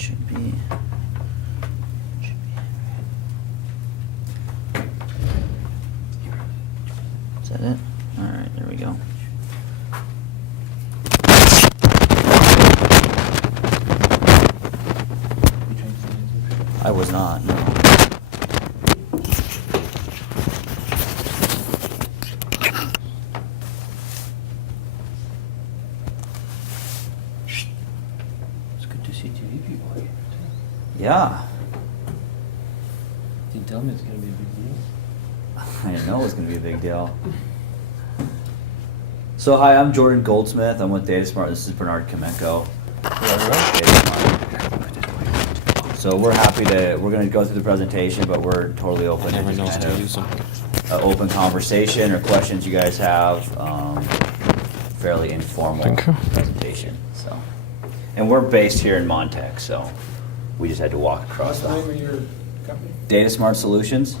should be. Is that it? All right, there we go. I was not, no. It's good to see TV people here. Yeah. Didn't tell me it's going to be a big deal. I didn't know it was going to be a big deal. So hi, I'm Jordan Goldsmith. I'm with DataSmart. This is Bernard Kamenko. So we're going to go through the presentation, but we're totally open. Never to knows kind to of, use them. Open conversation or questions you guys have. Fairly informal Thank you. presentation. So, and we're based here in Montec, so we just had to walk across. What's the name of your company? DataSmart Solutions.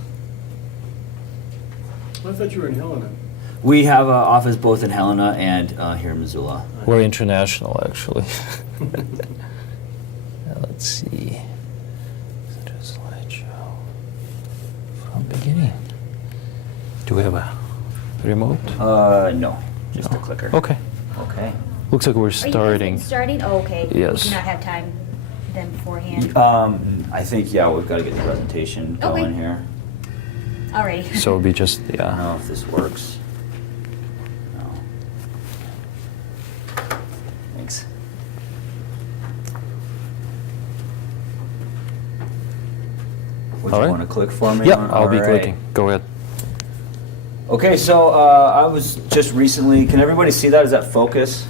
I thought you were in Helena. We have an office both in Helena and here in Missoula. We're international, actually. Let's see. Do a slideshow from beginning. Do we have a remote? No, just No. a clicker. Okay. Okay. Looks like we're Are you starting. guys starting? Oh, okay. Yes. We do not have time then beforehand. I think, yeah, we've got to get the presentation Okay. going here. Alrighty. So it'll be just, I don't yeah. know if this works. No. Thanks. Would All you right. want to click for me? Yeah, on- I'll be all right. clicking. Go ahead. Okay, so I was just recently, can everybody see that? Is that focus?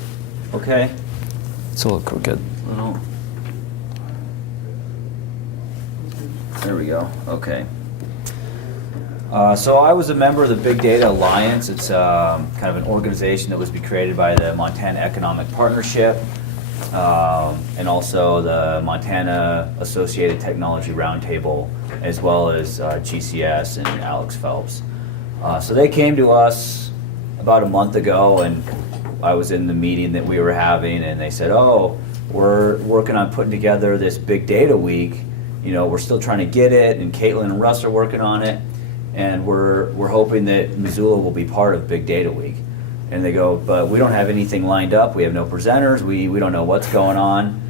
Okay. It's a little crooked. Little. There we go. Okay. So I was a member of the Big Data Alliance. It's kind of an organization that was created by the Montana Economic Partnership and also the Montana Associated Technology Roundtable, as well as GCS and Alex Phelps. So they came to us about a month ago, and I was in the meeting that we were having, and they said, "Oh, we're working on putting together this Big Data Week. You know, we're still trying to get it, and Caitlin and Russ are working on it, and we're hoping that Missoula will be part of Big Data Week." And they go, "But we don't have anything lined up. We have no presenters. We don't know what's going on."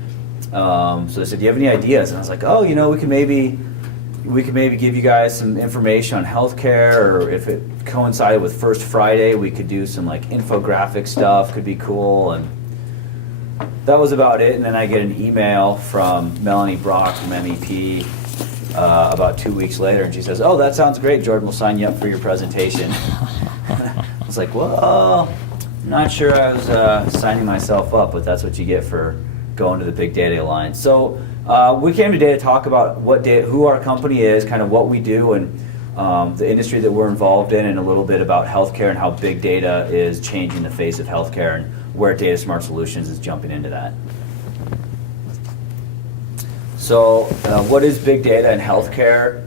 So they said, "Do you have any ideas?" And I was like, "Oh, you know, we could maybe give you guys some information on healthcare, or if it coincided with First Friday, we could do some like infographic stuff. Could be cool." And that was about it. And then I get an email from Melanie Brock from MEP about 2 weeks later, and she says, "Oh, that sounds great, Jordan. We'll sign you up for your presentation." I was like, "Well, I'm not sure I was signing myself up, but that's what you get for going to the Big Data Alliance." So we came today to talk about who our company is, kind of what we do, and the industry that we're involved in, and a little bit about healthcare and how big data is changing the face of healthcare, and where DataSmart Solutions is jumping into that. So what is big data in healthcare?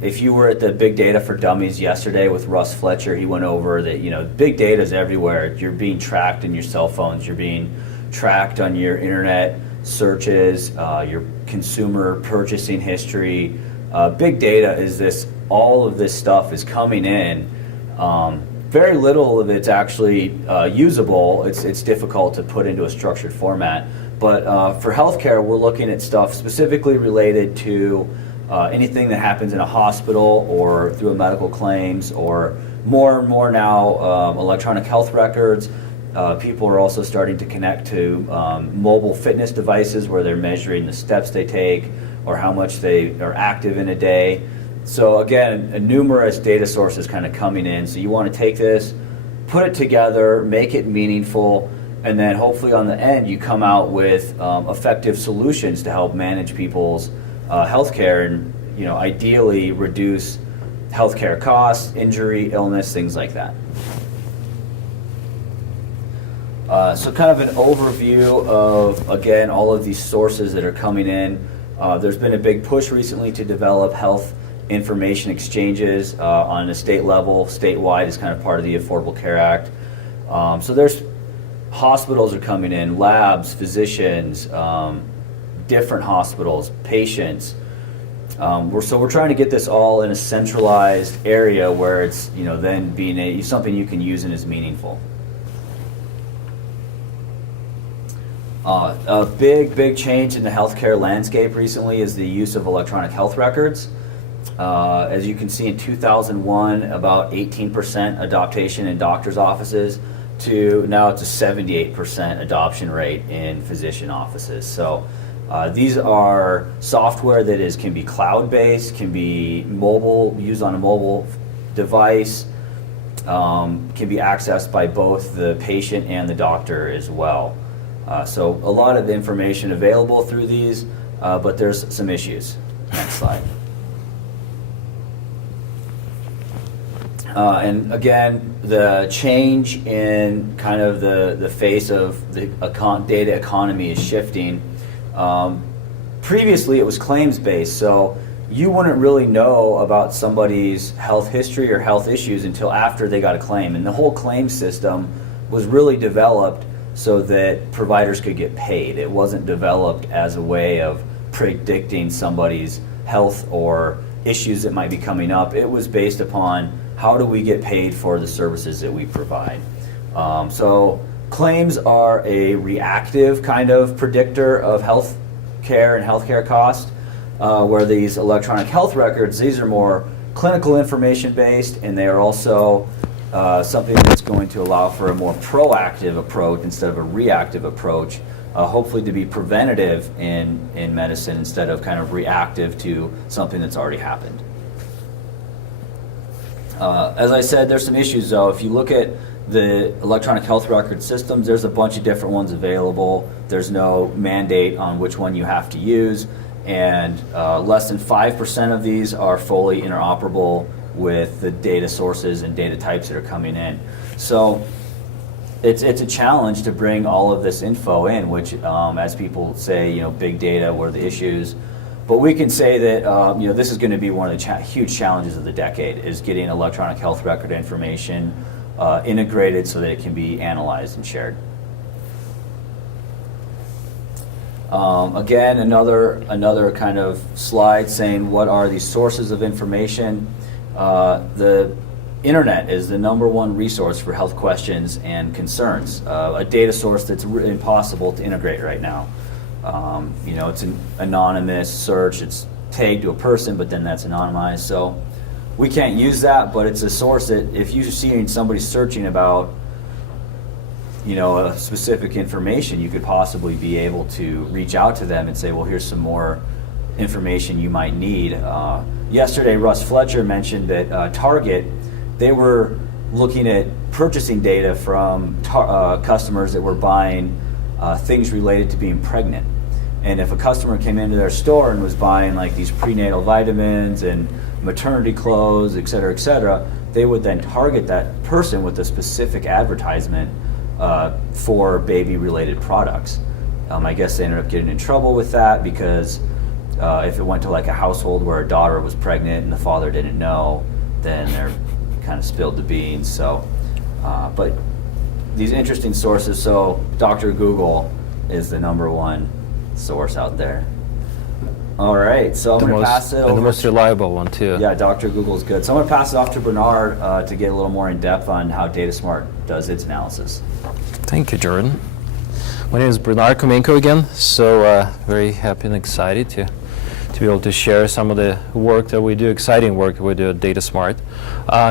If you were at the Big Data for Dummies yesterday with Russ Fletcher, he went over that, you know, big data is everywhere. You're being tracked in your cell phones. You're being tracked on your internet searches, your consumer purchasing history. Big data is this, all of this stuff is coming in. Very little of it's actually usable. It's difficult to put into a structured format. But for healthcare, we're looking at stuff specifically related to anything that happens in a hospital or through a medical claims, or more and more now electronic health records. People are also starting to connect to mobile fitness devices where they're measuring the steps they take or how much they are active in a day. So again, numerous data sources kind of coming in. So you want to take this, put it together, make it meaningful, and then hopefully on the end you come out with effective solutions to help manage people's healthcare and, you know, ideally reduce healthcare costs, injury, illness, things like that. So kind of an overview of, again, all of these sources that are coming in. There's been a big push recently to develop health information exchanges on a state level, statewide, as kind of part of the Affordable Care Act. So there's hospitals are coming in, labs, physicians, different hospitals, patients. We're trying to get this all in a centralized area where it's, you know, then being something you can use and is meaningful. A big change in the healthcare landscape recently is the use of electronic health records. As you can see, in 2001, about 18% adoption in doctors' offices, to now it's a 78% adoption rate in physician offices. So these are software that can be cloud-based, can be mobile, used on a mobile device, can be accessed by both the patient and the doctor as well. So a lot of information available through these, but there's some issues. Next slide. And again, the change in kind of the face of the data economy is shifting. Previously, it was claims-based, so you wouldn't really know about somebody's health history or health issues until after they got a claim. And the whole claim system was really developed so that providers could get paid. It wasn't developed as a way of predicting somebody's health or issues that might be coming up. It was based upon how do we get paid for the services that we provide. So claims are a reactive kind of predictor of health care and healthcare cost, where these electronic health records, these are more clinical information based, and they are also something that's going to allow for a more proactive approach instead of a reactive approach, hopefully to be preventative in medicine instead of kind of reactive to something that's already happened. As I said, there's some issues though. If you look at the electronic health record systems, there's a bunch of different ones available. There's no mandate on which one you have to use, and less than 5% of these are fully interoperable with the data sources and data types that are coming in. So it's a challenge to bring all of this info in, which as people say, you know, big data, what are the issues? But we can say that you know, this is going to be one of the huge challenges of the decade, is getting electronic health record information integrated so that it can be analyzed and shared. Again, another kind of slide saying what are these sources of information. The internet is the #1 resource for health questions and concerns, a data source that's impossible to integrate right now. You know, it's an anonymous search, it's tagged to a person, but then that's anonymized. So we can't use that, but it's a source that if you see somebody searching about, you know, a specific information, you could possibly be able to reach out to them and say, well, here's some more information you might need. Yesterday, Russ Fletcher mentioned that Target, they were looking at purchasing data from customers that were buying things related to being pregnant. And if a customer came into their store and was buying like these prenatal vitamins and maternity clothes, et cetera, they would then target that person with a specific advertisement for baby-related products. I guess they ended up getting in trouble with that because if it went to like a household where a daughter was pregnant and the father didn't know, then they're kind of spilled the beans. So, but these interesting sources. So Dr. Google is the #1 source out there. All right, so I'm going to pass it over. And the most reliable one too. Yeah, Dr. Google is good. So I'm going to pass it off to Bernard to get a little more in depth on how DataSmart does its analysis. Thank you, Jordan. My name is Bernard Komenko again. So very happy and excited to be able to share some of the work that we do, exciting work we do at DataSmart.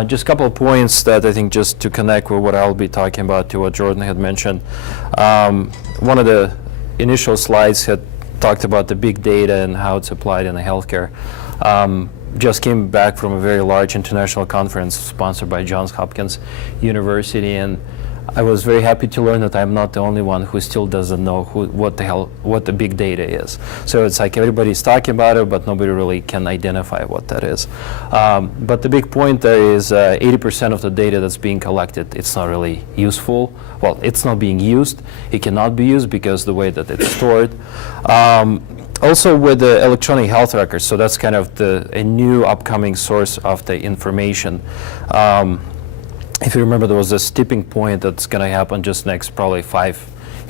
Just a couple of points that I think just to connect with what I'll be talking about to what Jordan had mentioned. One of the initial slides had talked about the big data and how it's applied in the healthcare. Just came back from a very large international conference sponsored by Johns Hopkins University, and I was very happy to learn that I'm not the only one who still doesn't know what the big data is. So it's like everybody's talking about it, but nobody really can identify what that is. But the big point there is 80% of the data that's being collected, it's not really useful. Well, it's not being used. It cannot be used because the way that it's stored. Also with the electronic health records, so that's kind of a new upcoming source of the information. If you remember, there was this tipping point that's going to happen just next probably 5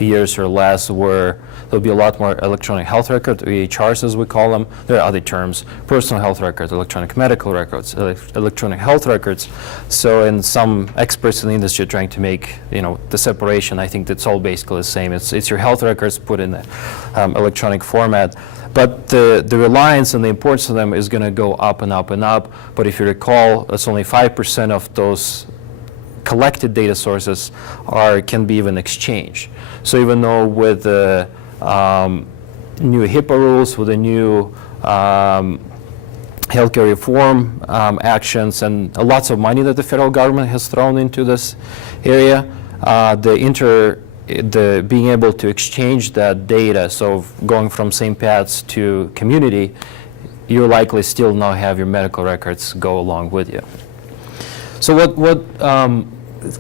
years or less, where there'll be a lot more electronic health records, EHRs as we call them. There are other terms: personal health records, electronic medical records, electronic health records. So, and some experts in the industry are trying to make, the separation. I think that's all basically the same. It's your health records put in the electronic format. But the reliance and the importance of them is going to go up and up and up. But if you recall, it's only 5% of those collected data sources can be even exchanged. So even though with the new HIPAA rules, with the new healthcare reform actions, and lots of money that the federal government has thrown into this area, the being able to exchange that data, so going from same paths to community, you likely still not have your medical records go along with you. So what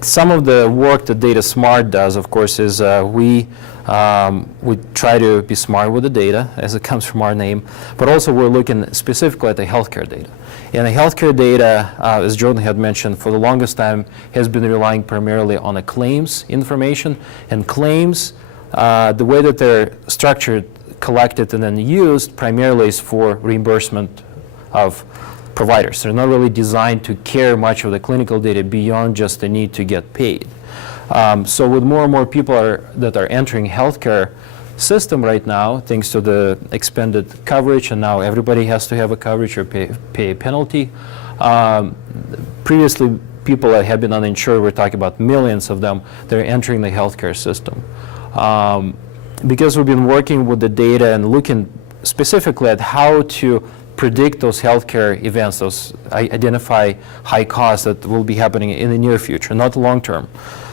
some of the work that Data Smart does, of course, is we try to be smart with the data, as it comes from our name, but also we're looking specifically at the healthcare data. And the healthcare data, as Jordan had mentioned, for the longest time has been relying primarily on the claims information. And claims, the way that they're structured, collected, and then used primarily is for reimbursement of providers. They're not really designed to care much of the clinical data beyond just the need to get paid. So with more and more people that are entering healthcare system right now, thanks to the expanded coverage, and now everybody has to have a coverage or pay a penalty. Previously, people that have been uninsured, we're talking about millions of them, they're entering the healthcare system. Because we've been working with the data and looking specifically at how to predict those healthcare events, identify high costs that will be happening in the near future, not long term.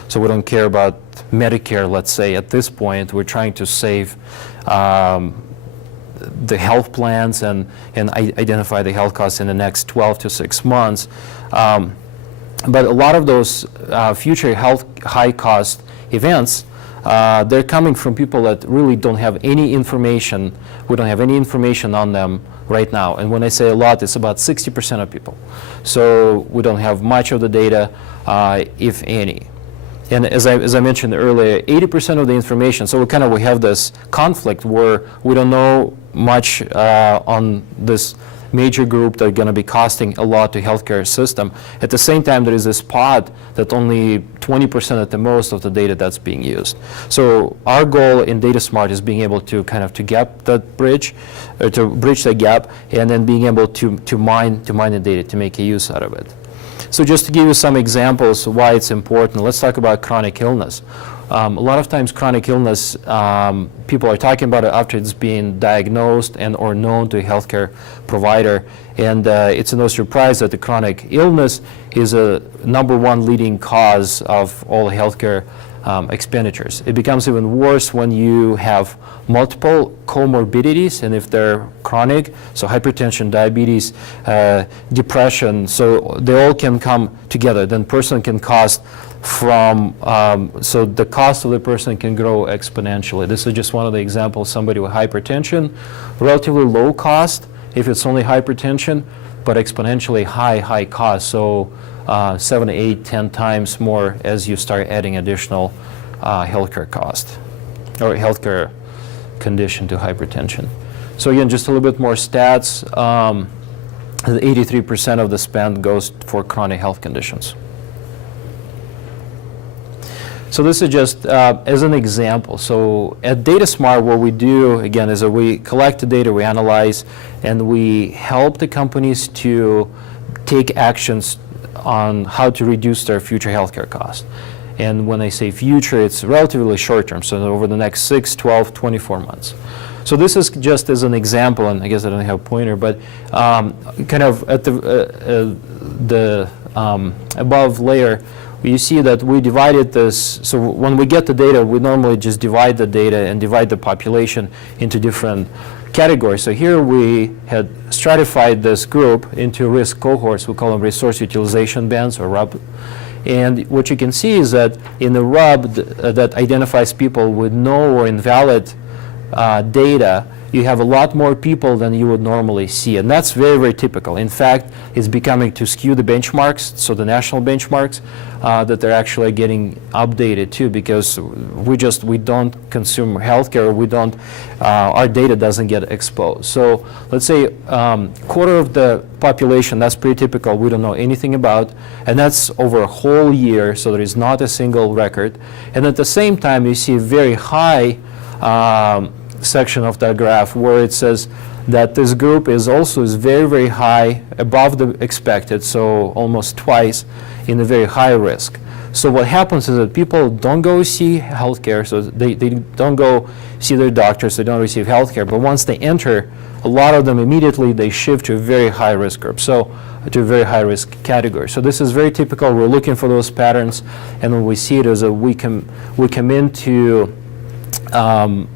So we don't care about Medicare, let's say, at this point. We're trying to save the health plans and identify the health costs in the next 12 to 6 months. But a lot of those future health high cost events, they're coming from people that really don't have any information. We don't have any information on them right now. And when I say a lot, it's about 60% of people. So we don't have much of the data, if any. And as I mentioned earlier, 80% of the information, so we have this conflict where we don't know much on this major group that are going to be costing a lot to healthcare system. At the same time, there is this pod that only 20% at the most of the data that's being used. So our goal in Data Smart is being able to to gap that bridge, or to bridge the gap, and then being able to mine the data to make a use out of it. So just to give you some examples of why it's important, let's talk about chronic illness. A lot of times chronic illness, people are talking about it after it's been diagnosed and or known to a healthcare provider. And it's no surprise that the chronic illness is a #1 leading cause of all healthcare expenditures. It becomes even worse when you have multiple comorbidities, and if they're chronic, so hypertension, diabetes, depression, so they all can come together. Then person can cost from, so the cost of the person can grow exponentially. This is just one of the examples. Somebody with hypertension, relatively low cost if it's only hypertension, but exponentially high cost. So 7, 8, 10 times more as you start adding additional healthcare cost or healthcare condition to hypertension. So again, just a little bit more stats. 83% of the spend goes for chronic health conditions. So this is just as an example. So at Data Smart, what we do, again, is that we collect the data, we analyze, and we help the companies to take actions on how to reduce their future healthcare costs. And when I say future, it's relatively short term, so over the next 6, 12, 24 months. So this is just as an example, and I guess I don't have a pointer, but kind of at the above layer, you see that we divided this. So when we get the data, we normally just divide the data and divide the population into different categories. So here we had stratified this group into risk cohorts. We call them resource utilization bands, or RUB. And what you can see is that in the RUB that identifies people with no or invalid data, you have a lot more people than you would normally see, and that's very, very typical. In fact, it's becoming to skew the benchmarks, so the national benchmarks, that they're actually getting updated too, because we don't consume healthcare, we don't, our data doesn't get exposed. So let's say quarter of the population, that's pretty typical, we don't know anything about, and that's over a whole year, so there is not a single record. And at the same time, you see a very high section of that graph where it says that this group is very, very high, above the expected, so almost twice in a very high risk. So what happens is that people don't go see healthcare, so they don't go see their doctors, they don't receive healthcare, but once they enter, a lot of them immediately they shift to a very high risk group, so to a very high risk category. So this is very typical. We're looking for those patterns, and when we see it as we come into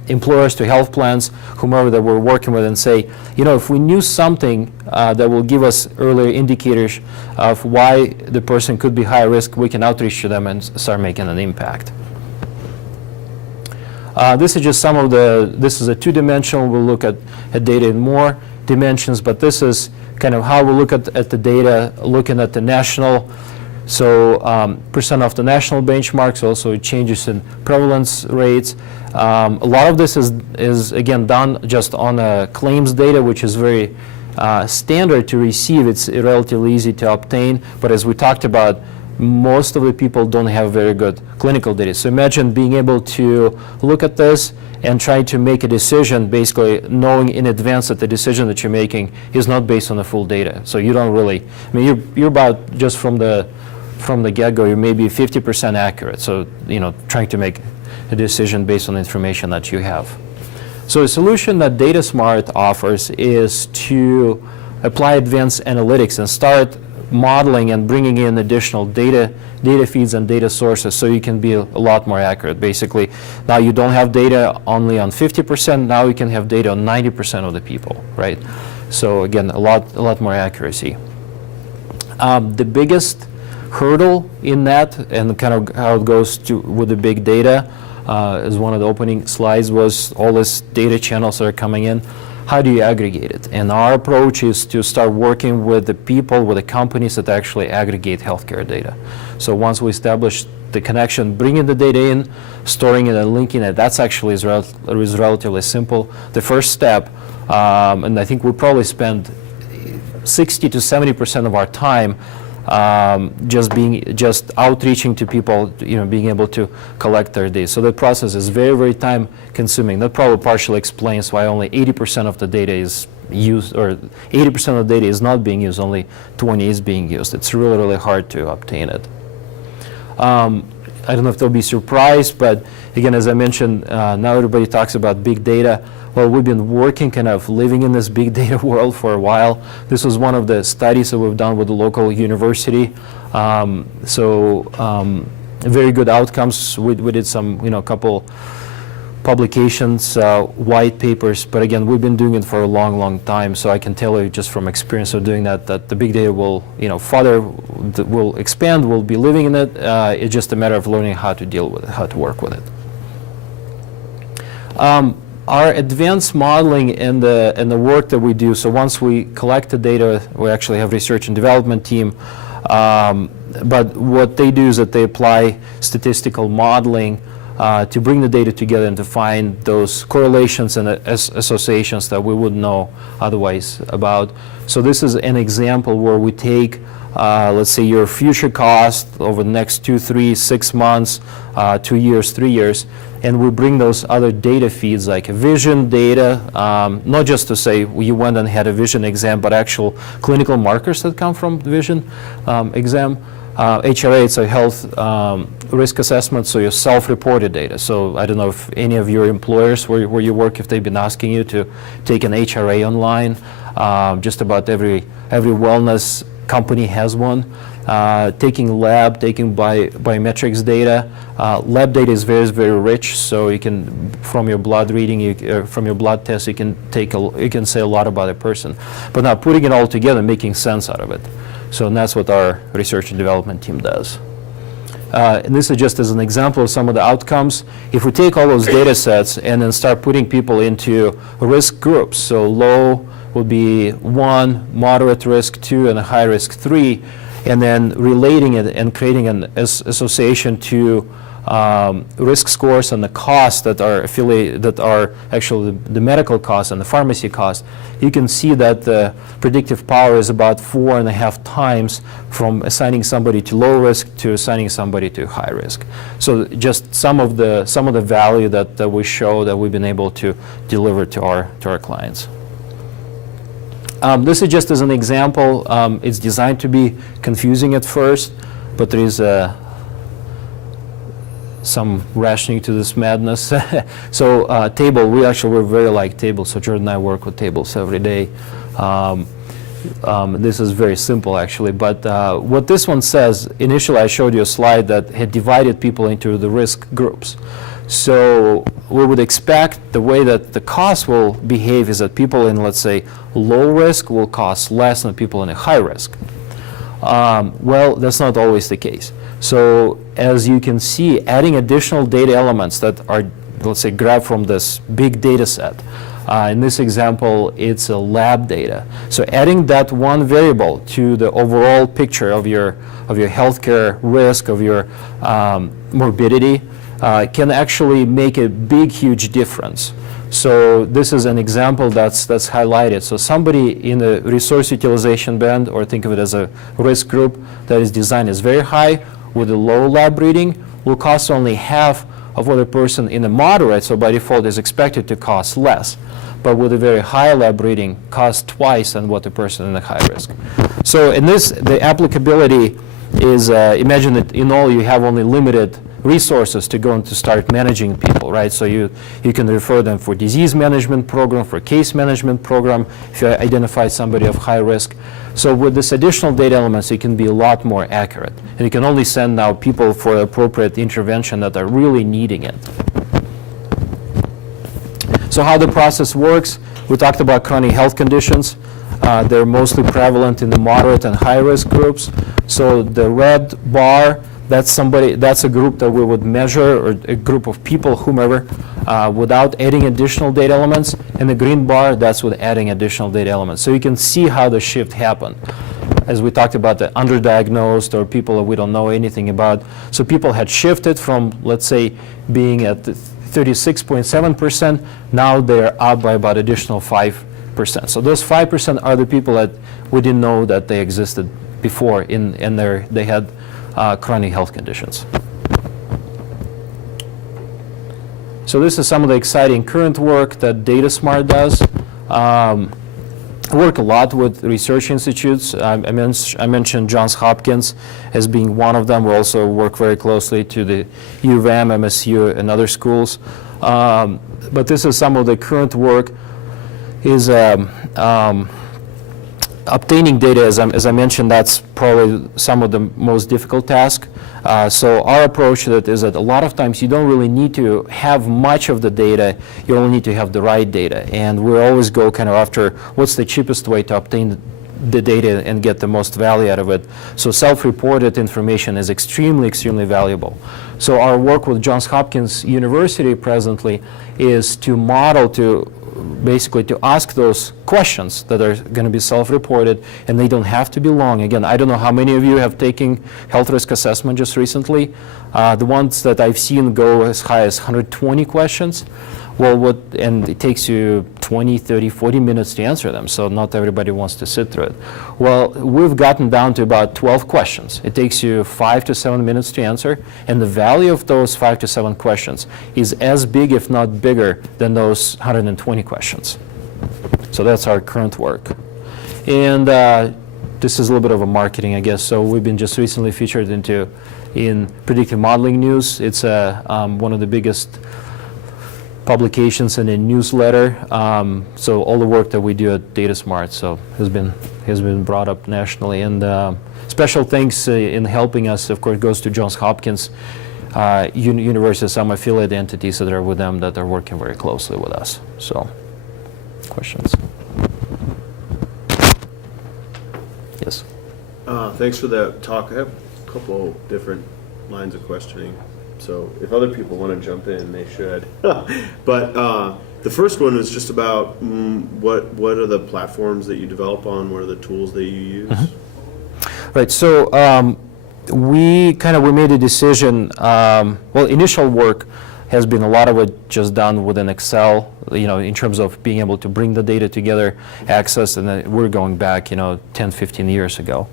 employers, to health plans, whomever that we're working with, and say, you know, if we knew something that will give us earlier indicators of why the person could be high risk, we can outreach to them and start making an impact. This is just some of this is a two-dimensional. We'll look at data in more dimensions, but this is kind of how we look at the data, looking at the national, so percent of the national benchmarks, also changes in prevalence rates. A lot of this is again done just on claims data, which is very standard to receive. It's relatively easy to obtain, but as we talked about, most of the people don't have very good clinical data. So imagine being able to look at this and try to make a decision, basically knowing in advance that the decision that you're making is not based on the full data. So you don't really, I mean, you're about just from the get-go, you're maybe 50% accurate. So, you know, trying to make a decision based on the information that you have. So a solution that DataSmart offers is to apply advanced analytics and start modeling and bringing in additional data feeds and data sources, so you can be a lot more accurate. Basically, now you don't have data only on 50%, now you can have data on 90% of the people, right? So again, a lot more accuracy. The biggest hurdle in that, and kind of how it goes with the big data, as one of the opening slides was, all these data channels that are coming in. How do you aggregate it? And our approach is to start working with the people, with the companies that actually aggregate healthcare data. So once we establish the connection, bringing the data in, storing it and linking it, that's actually is relatively simple. The first step, and I think we probably spend 60 to 70% of our time just outreaching to people, you know, being able to collect their data. So the process is very, very time consuming. That probably partially explains why only 80% of the data is used, or 80% of the data is not being used, only 20 is being used. It's really, really hard to obtain it. I don't know if they'll be surprised, but again, as I mentioned, now everybody talks about big data. Well, we've been working, kind of living in this big data world for a while. This was one of the studies that we've done with the local university. Very good outcomes. We did some, you know, couple publications, white papers, but again, we've been doing it for a long, long time. So I can tell you just from experience of doing that the big data will, you know, further will expand. We'll be living in it. It's just a matter of learning how to deal with it, how to work with it. Our advanced modeling and the work that we do, so once we collect the data, we actually have research and development team, but what they do is that they apply statistical modeling to bring the data together and to find those correlations and associations that we wouldn't know otherwise about. So this is an example where we take, let's say, your future cost over the next 2, 3, 6 months, 2 years, 3 years, and we bring those other data feeds like vision data, not just to say you went and had a vision exam, but actual clinical markers that come from the vision exam. HRA, it's a health risk assessment, so your self-reported data. So I don't know if any of your employers where you work, if they've been asking you to take an HRA online. Just about every wellness company has one. Taking biometrics data. Lab data is very, very rich, so you can, from your blood reading, from your blood test, you can say a lot about a person. But now putting it all together, making sense out of it. So that's what our research and development team does. And this is just as an example of some of the outcomes. If we take all those data sets and then start putting people into risk groups, so low would be 1, moderate risk 2, and a high risk 3, and then relating it and creating an association to risk scores and the costs that are that are actually the medical costs and the pharmacy costs, you can see that the predictive power is about 4.5 times from assigning somebody to low risk to assigning somebody to high risk. So just some of the value that we show that we've been able to deliver to our clients. This is just as an example. It's designed to be confusing at first, but there is some rationing to this madness. So table, we're very like tables. So Jordan and I work with tables every day. This is very simple actually, but what this one says, initially I showed you a slide that had divided people into the risk groups. So we would expect the way that the cost will behave is that people in, let's say, low risk will cost less than people in a high risk. Well, that's not always the case. So as you can see, adding additional data elements that are, let's say, grabbed from this big data set. In this example, it's a lab data. So adding that one variable to the overall picture of your healthcare risk, of your morbidity, can actually make a big, huge difference. So this is an example that's highlighted. So somebody in a resource utilization band, or think of it as a risk group that is designed as very high with a low lab reading, will cost only half of what a person in a moderate, so by default is expected to cost less. But with a very high lab reading, costs twice than what a person in a high risk. So in this, the applicability is, imagine that in all you have only limited resources to go and to start managing people, right? So you can refer them for disease management program, for case management program, if you identify somebody of high risk. So with this additional data elements, it can be a lot more accurate. And you can only send now people for appropriate intervention that are really needing it. So how the process works, we talked about chronic health conditions. They're mostly prevalent in the moderate and high risk groups. So the red bar, that's a group that we would measure, or a group of people, whomever, without adding additional data elements. And the green bar, that's with adding additional data elements. So you can see how the shift happened. As we talked about the underdiagnosed or people that we don't know anything about. So people had shifted from, let's say, being at 36.7%, now they're up by about additional 5%. So those 5% are the people that we didn't know that they existed before they had chronic health conditions. So this is some of the exciting current work that DataSmart does. I work a lot with research institutes. I mentioned Johns Hopkins as being one of them. We also work very closely to the U of M, MSU, and other schools. But this is some of the current work is obtaining data, as I mentioned, that's probably some of the most difficult task. So our approach to that is that a lot of times you don't really need to have much of the data, you only need to have the right data. And we always go kind of after what's the cheapest way to obtain the data and get the most value out of it. So self-reported information is extremely, extremely valuable. So our work with Johns Hopkins University presently is to model, basically to ask those questions that are going to be self-reported, and they don't have to be long. Again, I don't know how many of you have taken health risk assessment just recently. The ones that I've seen go as high as 120 questions. Well, and it takes you 20, 30, 40 minutes to answer them, so not everybody wants to sit through it. Well, we've gotten down to about 12 questions. It takes you 5 to 7 minutes to answer, and the value of those 5 to 7 questions is as big, if not bigger, than those 120 questions. So that's our current work. And this is a little bit of a marketing, I guess. So we've been just recently featured in Predictive Modeling News. It's one of the biggest publications in a newsletter. So all the work that we do at DataSmart has been brought up nationally. And special thanks in helping us, of course, goes to Johns Hopkins University, some affiliate entities that are with them that are working very closely with us. So, questions? Yes. Thanks for that talk. I have a couple different lines of questioning. So if other people want to jump in, they should. But the first one was just about what are the platforms that you develop on? What are the tools that you use? Right. So we made a decision. Well, initial work has been a lot of it just done within Excel, in terms of being able to bring the data together, access, and then we're going back, 10, 15 years ago.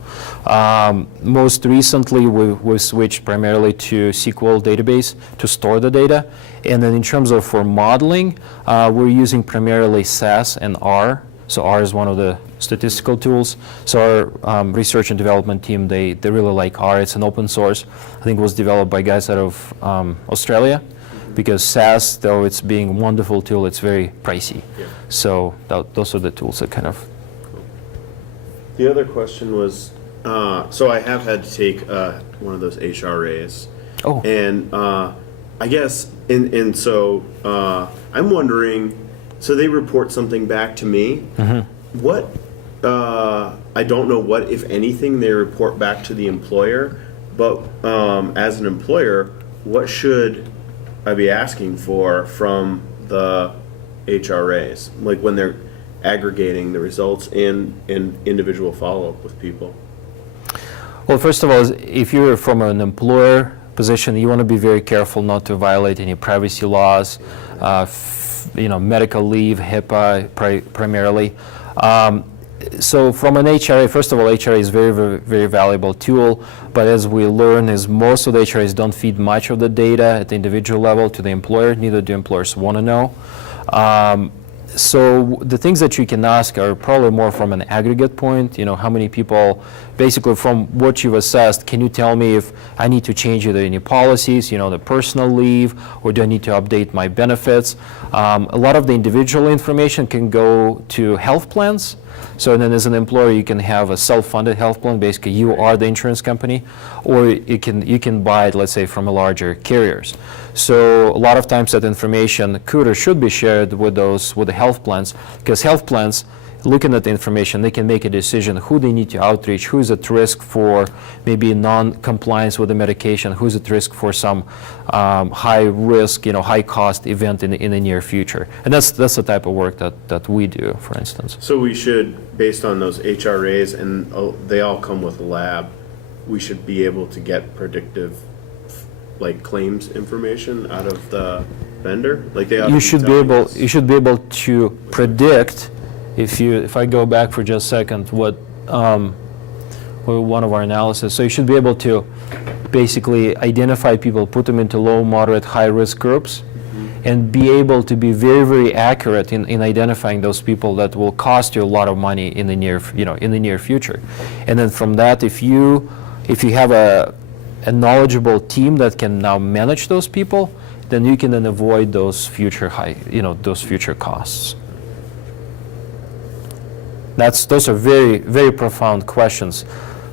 Most recently, we switched primarily to SQL database to store the data. And then in terms of for modeling, we're using primarily SAS and R. So R is one of the statistical tools. So our research and development team, they really like R. It's an open source. I think it was developed by guys out of Australia. Because SAS, though it's being a wonderful tool, it's very pricey. Yeah. So those are the tools that kind of... Cool. The other question was, so I have had to take one of those HRAs. Oh. And I guess, and so I'm wondering, so they report something back to me. Mm-hmm. What, I don't know what, if anything, they report back to the employer, but as an employer, what should I be asking for from the HRAs, like when they're aggregating the results and individual follow-up with people? Well, first of all, if you're from an employer position, you want to be very careful not to violate any privacy laws, medical leave, HIPAA primarily. So from an HRA, first of all, HRA is very, very, very valuable tool, but as we learn is most of the HRAs don't feed much of the data at the individual level to the employer, neither do employers want to know. So the things that you can ask are probably more from an aggregate point, how many people, basically from what you've assessed, can you tell me if I need to change either any policies, the personal leave, or do I need to update my benefits? A lot of the individual information can go to health plans. So then as an employer, you can have a self-funded health plan. Basically, you are the insurance company, or you can buy it, let's say, from a larger carriers. So a lot of times that information could or should be shared with the health plans, because health plans, looking at the information, they can make a decision who they need to outreach, who's at risk for maybe non-compliance with the medication, who's at risk for some high-risk, high-cost event in the near future. And that's the type of work that we do, for instance. So we should, based on those HRAs, and they all come with a lab, we should be able to get predictive, like claims information out of the vendor, like they. You should be able to predict. If I go back for just a second, what one of our analysis, so you should be able to basically identify people, put them into low, moderate, high-risk groups, and be able to be very, very accurate in identifying those people that will cost you a lot of money in the near future. And then from that, if you have a knowledgeable team that can now manage those people, then you can then avoid those future costs. Those are very, very profound questions,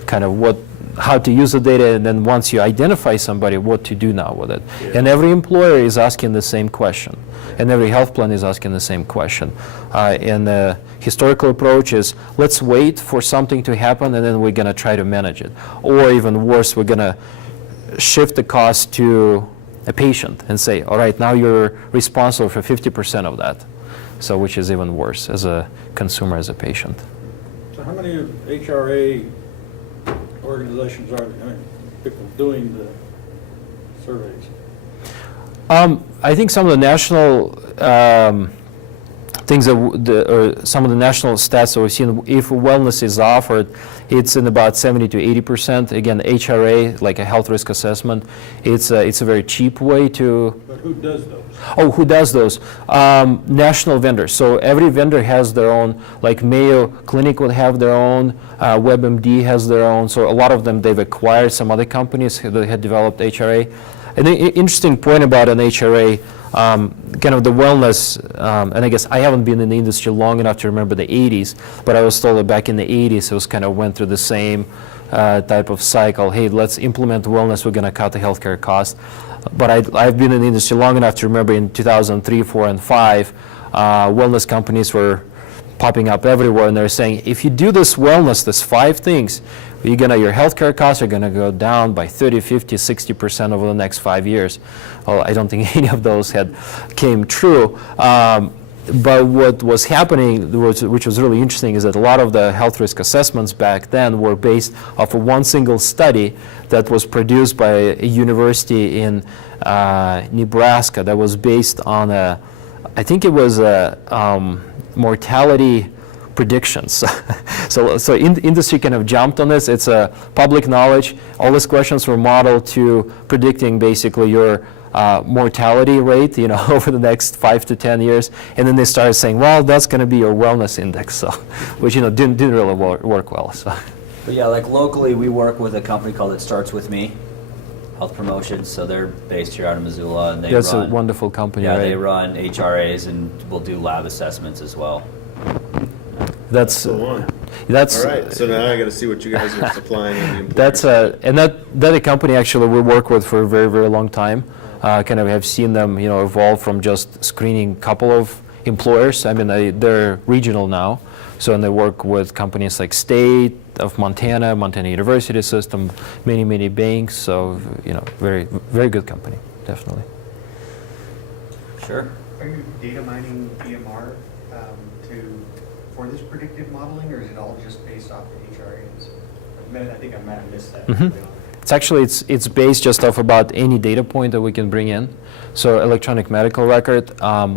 kind of how to use the data, and then once you identify somebody, what to do now with it. Yeah. And every employer is asking the same question, and every health plan is asking the same question. And the historical approach is, let's wait for something to happen, and then we're going to try to manage it. Or even worse, we're going to shift the cost to a patient and say, all right, now you're responsible for 50% of that. So which is even worse as a consumer, as a patient. So how many HRA organizations are there? How many people doing the surveys? I think some of the national things or some of the national stats that we've seen, if wellness is offered, it's in about 70 to 80%. Again, HRA, like a health risk assessment, it's a very cheap way to. But who does those? Oh, who does those? National vendors. So every vendor has their own, like Mayo Clinic would have their own, WebMD has their own. So a lot of them, they've acquired some other companies that had developed HRA. And the interesting point about an HRA, kind of the wellness, and I guess I haven't been in the industry long enough to remember the 80s, but I was told that back in the 80s it was kind of went through the same type of cycle. Hey, let's implement wellness, we're going to cut the healthcare cost. But I've been in the industry long enough to remember in 2003, 4, and 5, wellness companies were popping up everywhere, and they're saying, if you do this wellness, this 5 things, your healthcare costs are gonna go down by 30, 50, 60% over the next 5 years. Well, I don't think any of those came true. But what was happening, which was really interesting, is that a lot of the health risk assessments back then were based off of one single study that was produced by a university in Nebraska that was based on I think it was mortality predictions. so industry kind of jumped on this. It's a public knowledge. All these questions were modeled to predicting basically your mortality rate, over the next 5 to 10 years, and then they started saying, well, that's going to be your wellness index, so which didn't really work well. So. But yeah, like locally, we work with a company called It Starts With Me, Health Promotions. So they're based here out of Missoula, and That's a wonderful company. Yeah, right? they run HRAs and will do lab assessments as well. That's Go on. That's All right, so now I got to see what you guys are supplying the employers. and that a company actually we work with for a very, very long time. Kind of have seen them, evolve from just screening a couple of employers. I mean, they're regional now, and they work with companies like State of Montana, Montana University System, many, many banks. So, very, very good company, definitely. Sure. Are you data mining EMR for this predictive modeling, or is it all just based off the HRAs? I think I might have missed that. It's actually it's based just off about any data point that we can bring in. So electronic medical record,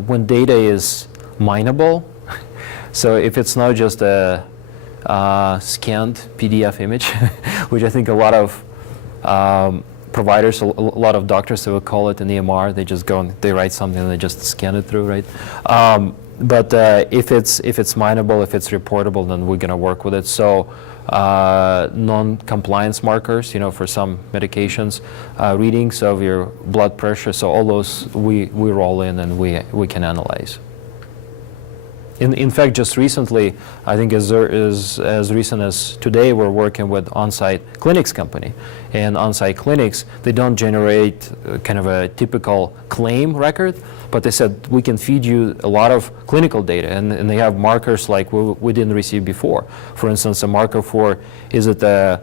when data is mineable, so if it's not just a scanned PDF image, which I think a lot of providers, a lot of doctors, they would call it an EMR. They just go and they write something and they just scan it through, right? But if it's mineable, if it's reportable, then we're gonna work with it. So non-compliance markers, for some medications, readings of your blood pressure. So all those we roll in and we can analyze. In fact, just recently, I think as recent as today, we're working with On-Site Clinics company. And On-Site Clinics, they don't generate kind of a typical claim record, but they said we can feed you a lot of clinical data, and they have markers like we didn't receive before. For instance, a marker for is it a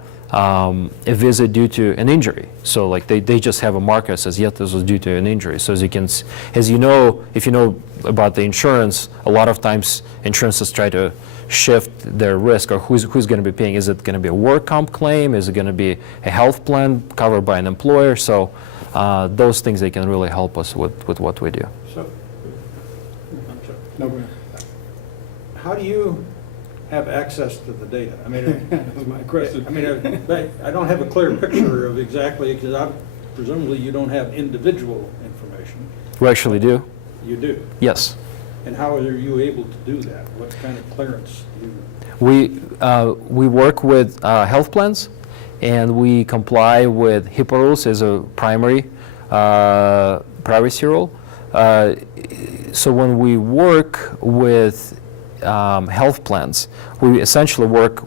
visit due to an injury. So like they just have a marker that says, yes, this was due to an injury. So if you know about the insurance, a lot of times insurances try to shift their risk, or who's going to be paying. Is it going to be a work comp claim? Is it going to be a health plan covered by an employer? So those things, they can really help us with what we do. So, I'm sorry. No, go ahead. How do you have access to the data? I mean, That's my question. I mean, I don't have a clear picture of exactly, because presumably you don't have individual information. We actually do. You do. Yes. And how are you able to do that? What kind of clearance do you? We work with health plans, and we comply with HIPAA rules as a primary privacy rule. So when we work with health plans, we essentially work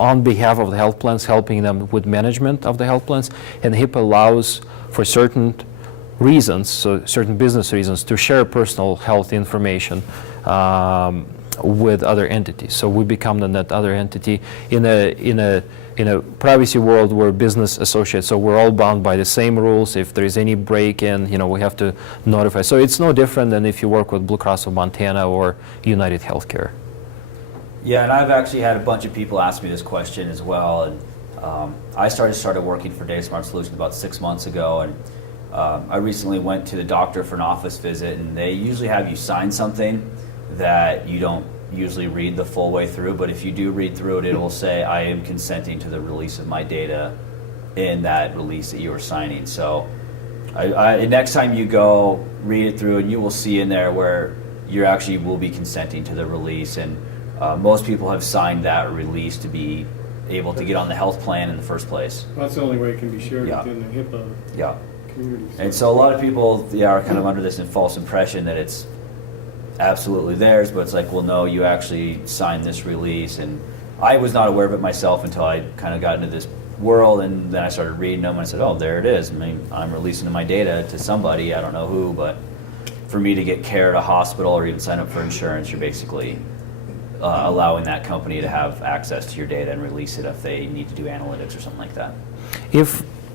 on behalf of the health plans, helping them with management of the health plans, and HIPAA allows for certain reasons, so certain business reasons, to share personal health information with other entities. So we become that other entity in a privacy world. We're business associates, so we're all bound by the same rules. If there is any break-in, we have to notify. So it's no different than if you work with Blue Cross of Montana or United Healthcare. Yeah, and I've actually had a bunch of people ask me this question as well. And I started working for Data Smart Solutions about 6 months ago, and I recently went to the doctor for an office visit, and they usually have you sign something that you don't usually read the full way through, but if you do read through it, it will say, I am consenting to the release of my data in that release that you are signing. So next time you go, read it through, and you will see in there where you actually will be consenting to the release. And most people have signed that release to be able to get on the health plan in the first place. That's the only way it can be shared Yeah. within the HIPAA Yeah. community. And so a lot of people are kind of under this false impression that it's absolutely theirs, but it's like, well, no, you actually signed this release. And I was not aware of it myself until I kind of got into this world, and then I started reading them, and I said, oh, there it is. I mean, I'm releasing my data to somebody, I don't know who, but for me to get care at a hospital or even sign up for insurance, you're basically allowing that company to have access to your data and release it if they need to do analytics or something like that.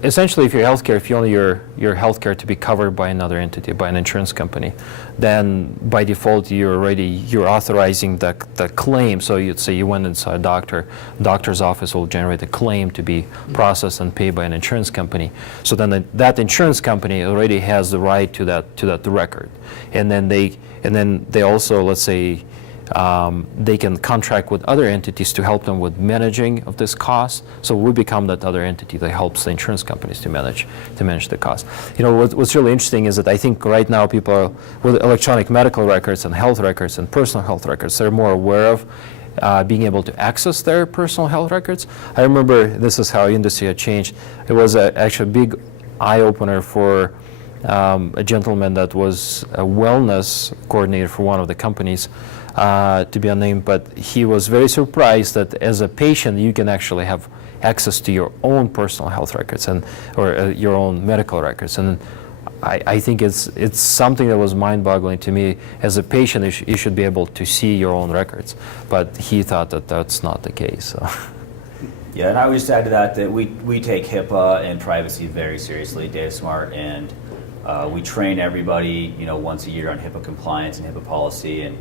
Essentially, if you're healthcare, if you want your healthcare to be covered by another entity, by an insurance company, then by default you're authorizing the claim. So you'd say you went inside a doctor's office will generate a claim to be processed and paid by an insurance company. So then that insurance company already has the right to that record, and then they also, let's say, they can contract with other entities to help them with managing of this cost. So we become that other entity that helps the insurance companies to manage the cost. You know, what's really interesting is that I think right now people are, with electronic medical records and health records and personal health records, they're more aware of being able to access their personal health records. I remember this is how industry had changed. It was actually a big eye-opener for a gentleman that was a wellness coordinator for one of the companies, to be unnamed, but he was very surprised that as a patient you can actually have access to your own personal health records or your own medical records. And I think it's something that was mind-boggling to me. As a patient, you should be able to see your own records, but he thought that that's not the case. So. Yeah, and I would just add to that we take HIPAA and privacy very seriously, DataSmart, and we train everybody, once a year on HIPAA compliance and HIPAA policy, and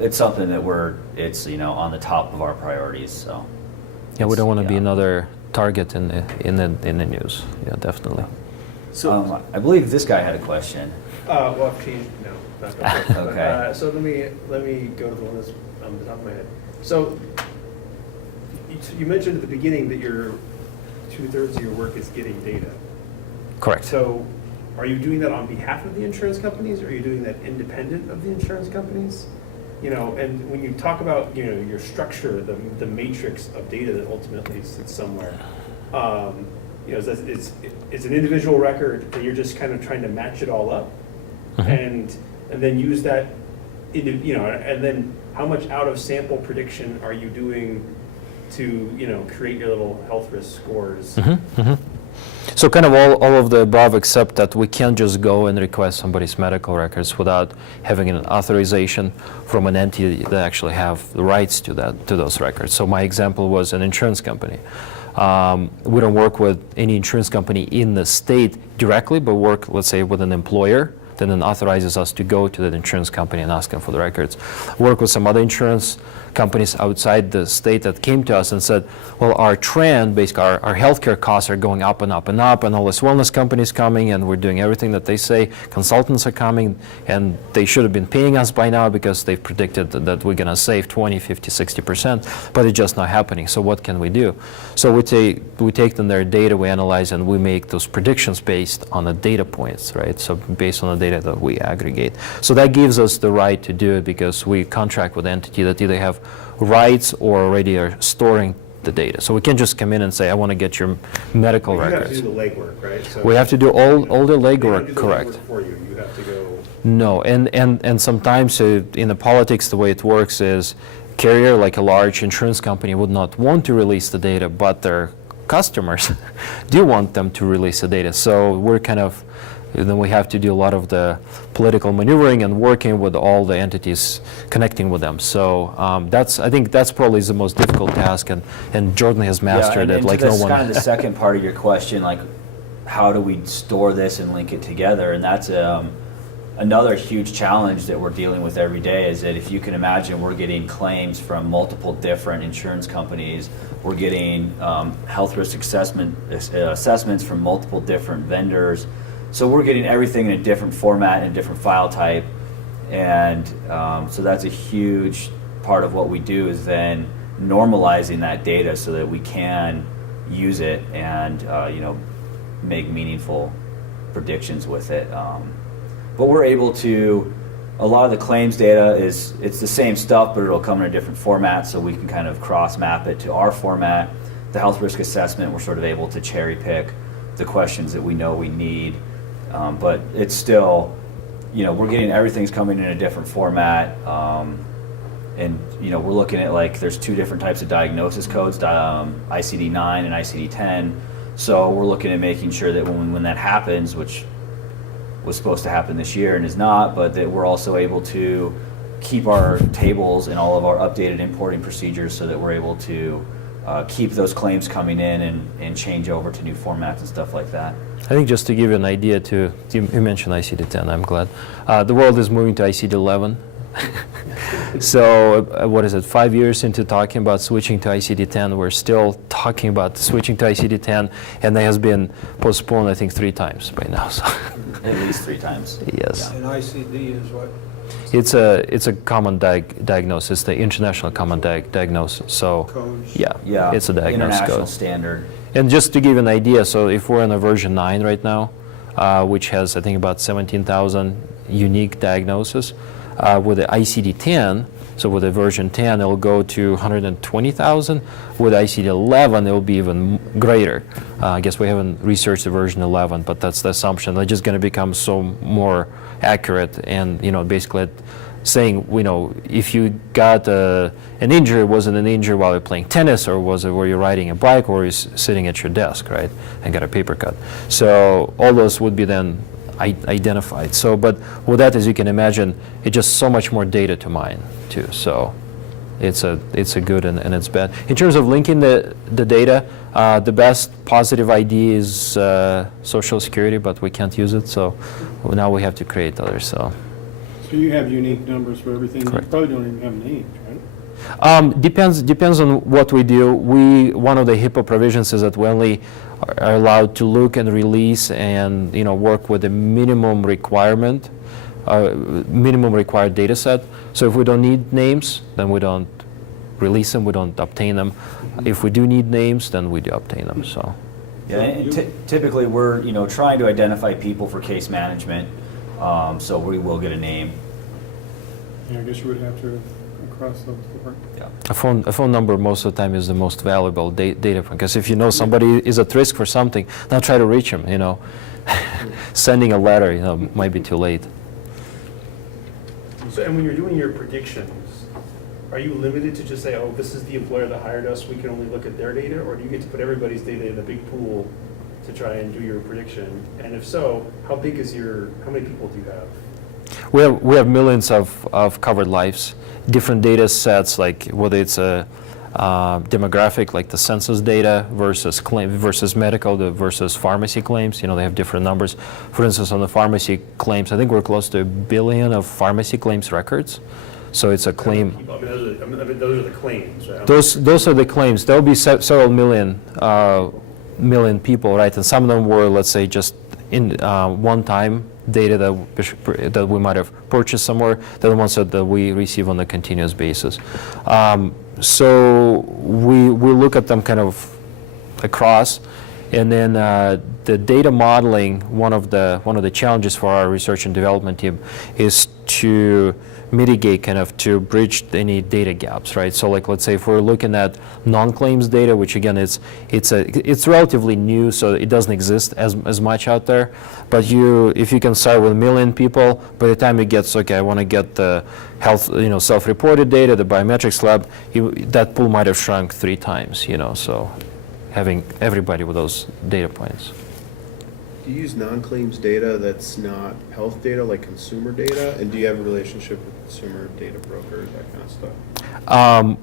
it's something that it's on the top of our priorities. So yeah, we don't want to be another target in the news. Yeah, definitely. So I believe this guy had a question. Well, actually, no, not that. Okay. So let me go to the one that's on the top of my head. So you mentioned at the beginning that your 2/3 of your work is getting data. Correct. So are you doing that on behalf of the insurance companies, or are you doing that independent of the insurance companies? And when you talk about, your structure, the matrix of data that ultimately sits somewhere, it's an individual record, and you're just kind of trying to match it all up, and then use that, and then how much out of sample prediction are you doing to, create your little health risk scores? So kind of all of the above, except that we can't just go and request somebody's medical records without having an authorization from an entity that actually have the rights to those records. So my example was an insurance company. We don't work with any insurance company in the state directly, but work, let's say, with an employer that then authorizes us to go to that insurance company and ask them for the records. Work with some other insurance companies outside the state that came to us and said, well, our trend, basically our healthcare costs are going up and up and up, and all this wellness companies coming, and we're doing everything that they say. Consultants are coming, and they should have been paying us by now because they've predicted that we're going to save 20, 50, 60%, but it's just not happening. So what can we do? So we take them their data, we analyze, and we make those predictions based on the data points, right? So based on the data that we aggregate. So that gives us the right to do it because we contract with an entity that either have rights or already are storing the data. So we can't just come in and say, I want to get your medical records. You have to do the legwork, right? So We have to do all the they don't legwork, do the correct. legwork for you. You have to go. No, and sometimes in the politics, the way it works is carrier, like a large insurance company, would not want to release the data, but their customers do want them to release the data. So we're kind of, then we have to do a lot of the political maneuvering and working with all the entities, connecting with them. So I think that's probably the most difficult task, and Jordan has mastered it like no That's one. kind of the second part of your question, like how do we store this and link it together? And that's another huge challenge that we're dealing with every day, is that if you can imagine, we're getting claims from multiple different insurance companies. We're getting health risk assessments from multiple different vendors. So we're getting everything in a different format and a different file type. And so that's a huge part of what we do, is then normalizing that data so that we can use it and make meaningful predictions with it. But we're able to, a lot of the claims data it's the same stuff, but it'll come in a different format, so we can kind of cross map it to our format. The health risk assessment, we're sort of able to cherry pick the questions that we know we need. But it's still, we're getting everything's coming in a different format. And we're looking at, like, there's two different types of diagnosis codes, ICD-9 and ICD-10. So we're looking at making sure that when that happens, which was supposed to happen this year and is not, but that we're also able to keep our tables and all of our updated importing procedures so that we're able to keep those claims coming in and change over to new formats and stuff like that. I think just to give you an idea too, you mentioned ICD-10, I'm glad. The world is moving to ICD-11. So what is it, 5 years into talking about switching to ICD-10, we're still talking about switching to ICD-10, and that has been postponed, I think, 3 times by now. So. At least 3 times. Yes. And ICD is what? It's a common diagnosis, the international common diagnosis. So Codes. yeah, it's a diagnosis International code. standard. And just to give you an idea, so if we're in a version 9 right now, which has I think about 17,000 unique diagnoses, with the ICD-10, so with the version 10, it'll go to 120,000. With ICD-11, it'll be even greater. I guess we haven't researched the version 11, but that's the assumption. They're just going to become so more accurate, and basically saying, if you got an injury, was it an injury while you're playing tennis, or was it where you're riding a bike, or you're sitting at your desk, right, and got a paper cut? So all those would be then identified. So, but with that, as you can imagine, it's just so much more data to mine too. So it's a good and it's bad. In terms of linking the data, the best positive ID is Social Security, but we can't use it. So now we have to create others. So you have unique numbers for everything. Correct. You probably don't even have names, right? Depends on what we do. One of the HIPAA provisions is that we only are allowed to look and release and work with a minimum required data set. So if we don't need names, then we don't release them, we don't obtain them. If we do need names, then we do obtain them. So Yeah, and typically we're trying to identify people for case management, so we will get a name. Yeah, I guess you would have to across those different. Yeah. a phone number most of the time is the most valuable data point, because if you know somebody is at risk for something, don't try to reach them. Sending a letter might be too late. So, and when you're doing your predictions, are you limited to just say, oh, this is the employer that hired us, we can only look at their data, or do you get to put everybody's data in a big pool to try and do your prediction? And if so, how many people do you have? We have millions of covered lives, different data sets, like whether it's a demographic, like the census data versus medical versus pharmacy claims. They have different numbers. For instance, on the pharmacy claims, I think we're close to 1 billion of pharmacy claims records. So it's a claim. Those are the claims, right? Those are the claims. There'll be several million people, right? And some of them were, let's say, just in one-time data that we might have purchased somewhere. The other ones that we receive on a continuous basis. So we look at them kind of across, and then the data modeling. One of the challenges for our research and development team is to mitigate, to bridge any data gaps, right? So, like, let's say if we're looking at non-claims data, which again it's relatively new, so it doesn't exist as much out there. But if you can start with 1 million people, by the time it gets I want to get the health, self-reported data, the biometrics lab, that pool might have shrunk 3 times, So having everybody with those data points. Do you use non-claims data that's not health data, like consumer data? And do you have a relationship with consumer data brokers, that kind of stuff?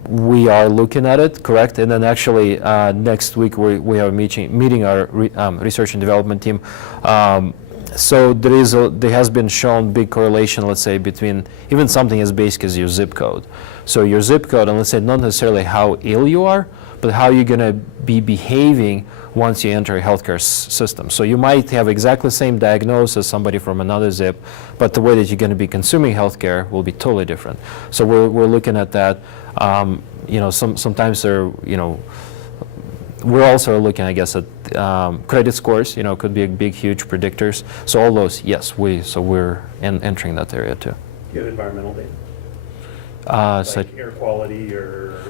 We are looking at it, correct? And then actually next week we are meeting our research and development team. So there has been shown big correlation, let's say, between even something as basic as your zip code. So your zip code, and let's say not necessarily how ill you are, but how you're going to be behaving once you enter a healthcare system. So you might have exactly the same diagnosis as somebody from another zip, but the way that you're going to be consuming healthcare will be totally different. So we're looking at that. Sometimes they're, we're also looking, I guess, at credit scores. Could be a big, huge predictors. So all those, yes, we're entering that area too. Do you have environmental data? Like air quality or,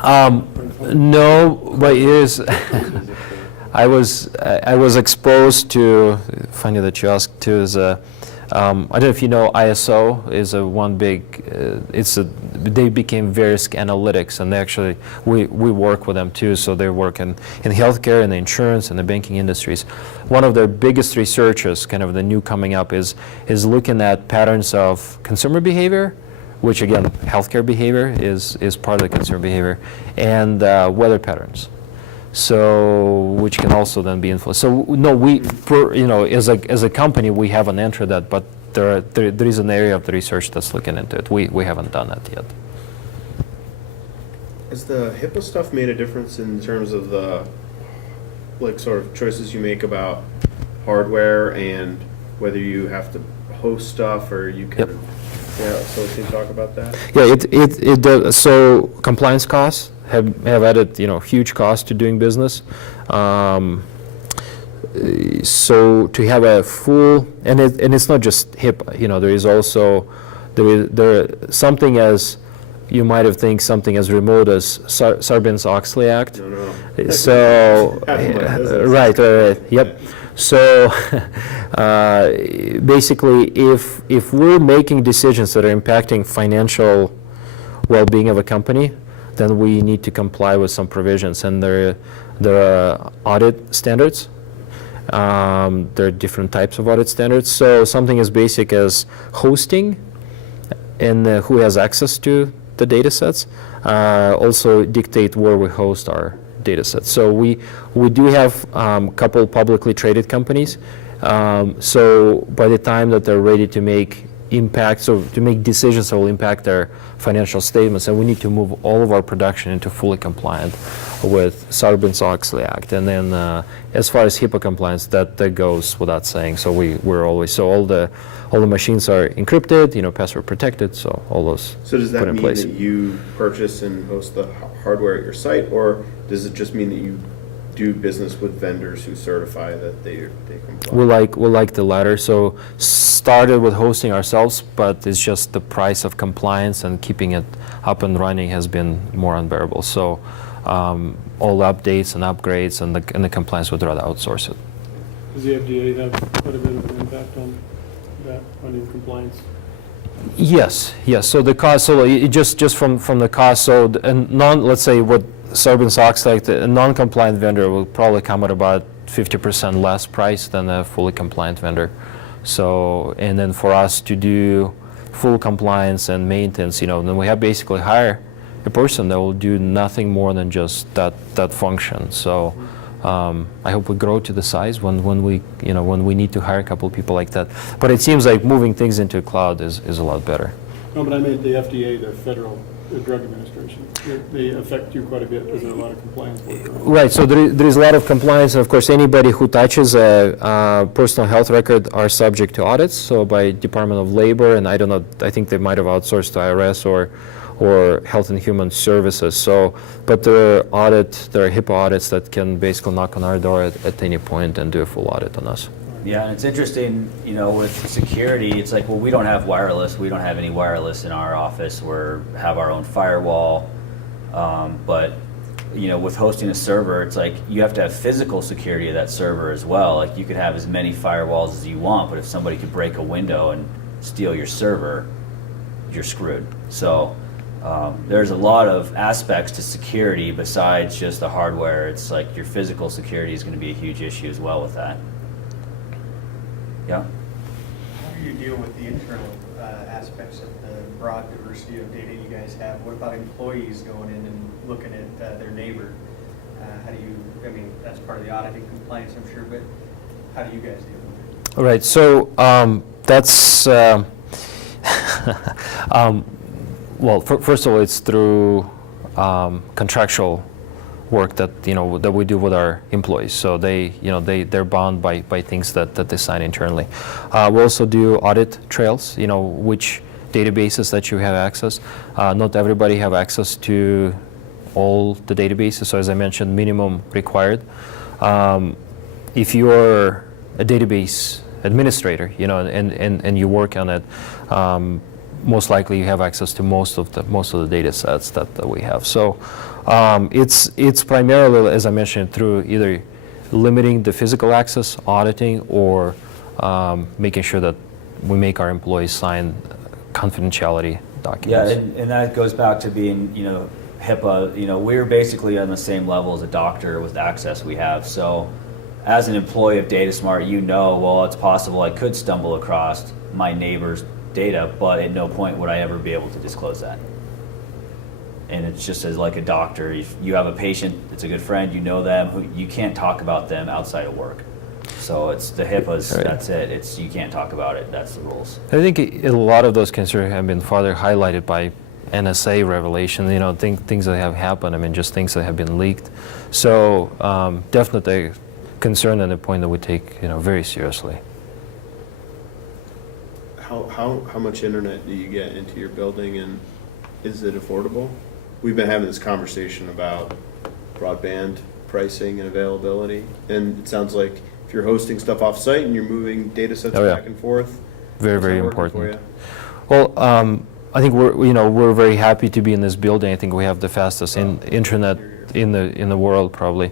no, but it is. I was exposed to. Funny that you asked too. I don't know if you know ISO is one big. It's a they became Verisk Analytics, and they actually, we work with them too, so they work in healthcare and the insurance and the banking industries. One of their biggest researches, kind of the new coming up, is looking at patterns of consumer behavior, which again, healthcare behavior is part of the consumer behavior, and weather patterns. So, which can also then be influenced. So, no, as a company, we haven't entered that, but there is an area of the research that's looking into it. We haven't done that yet. Has the HIPAA stuff made a difference in terms of the, like, sort of choices you make about hardware and whether you have to host stuff or you can? Yep. Yeah. So can you talk about that? Yeah, it does. So compliance costs have added, huge cost to doing business. So to have a full, and it's not just HIPAA. There is also there something as you might have think something as remote as Sarbanes-Oxley Act. No. So right, yep. Yeah. So basically, if we're making decisions that are impacting financial well-being of a company, then we need to comply with some provisions, and there are audit standards. There are different types of audit standards. So something as basic as hosting and who has access to the data sets also dictate where we host our data sets. So we do have a couple publicly traded companies. So by the time that they're ready to make to make decisions that will impact their financial statements, and we need to move all of our production into fully compliant with Sarbanes-Oxley Act. And then as far as HIPAA compliance, that goes without saying. So we're always, so all the machines are encrypted, password protected, so all those So does that put in mean place. that you purchase and host the hardware at your site, or does it just mean that you do business with vendors who certify that they comply? We like the latter. So started with hosting ourselves, but it's just the price of compliance and keeping it up and running has been more unbearable. So all updates and upgrades and the compliance would rather outsource it. Does the FDA have quite a bit of an impact on that, on your compliance? Yes. So the cost. So it just from the cost. So let's say what Sarbanes-Oxley Act, a non-compliant vendor will probably come at about 50% less price than a fully compliant vendor. So, and then for us to do full compliance and maintenance, then we have basically hire a person that will do nothing more than just that function. So I hope we grow to the size when we need to hire a couple of people like that. But it seems like moving things into a cloud is a lot better. No, but I meant the FDA, the Federal Drug Administration. They affect you quite a bit because there are a lot of compliance work around. Right, so there is a lot of compliance, and of course anybody who touches a personal health record are subject to audits, so by Department of Labor, and I don't know, I think they might have outsourced to IRS or Health and Human Services. So, but there are HIPAA audits that can basically knock on our door at any point and do a full audit on us. Yeah, and it's interesting, with security, it's like, well, we don't have wireless. We don't have any wireless in our office. We have our own firewall. But, with hosting a server, it's like you have to have physical security of that server as well. Like you could have as many firewalls as you want, but if somebody could break a window and steal your server, you're screwed. So there's a lot of aspects to security besides just the hardware. It's like your physical security is going to be a huge issue as well with that. Yeah. How do you deal with the internal aspects of the broad diversity of data you guys have? What about employees going in and looking at their neighbor? How do you, that's part of the auditing compliance, I'm sure, but how do you guys deal with it? All right, so that's, well, first of all, it's through contractual work that that we do with our employees. So they're bound by things that they sign internally. We also do audit trails. Which databases that you have access. Not everybody have access to all the databases. So as I mentioned, minimum required. If you're a database administrator, and you work on it, most likely you have access to most of the data sets that we have. So it's primarily, as I mentioned, through either limiting the physical access, auditing, or making sure that we make our employees sign confidentiality Yeah, documents. and that goes back to being, HIPAA, we're basically on the same level as a doctor with the access we have. So as an employee of DataSmart, well, it's possible I could stumble across my neighbor's data, but at no point would I ever be able to disclose that. And it's just as like a doctor, if you have a patient that's a good friend, you know them, who you can't talk about them outside of work. So it's the HIPAA's, Right. that's it. You can't talk about it. That's the rules. I think a lot of those concerns have been further highlighted by NSA revelation, things that have happened, just things that have been leaked. So definitely a concern and a point that we take, very seriously. How much internet do you get into your building, and is it affordable? We've been having this conversation about broadband pricing and availability, and it sounds like if you're hosting stuff off-site and you're moving data sets Oh, yeah. back and forth, Very, how's very that working for important. you? Well, I think we're very happy to be in this building. I think we have the fastest internet in the world, probably.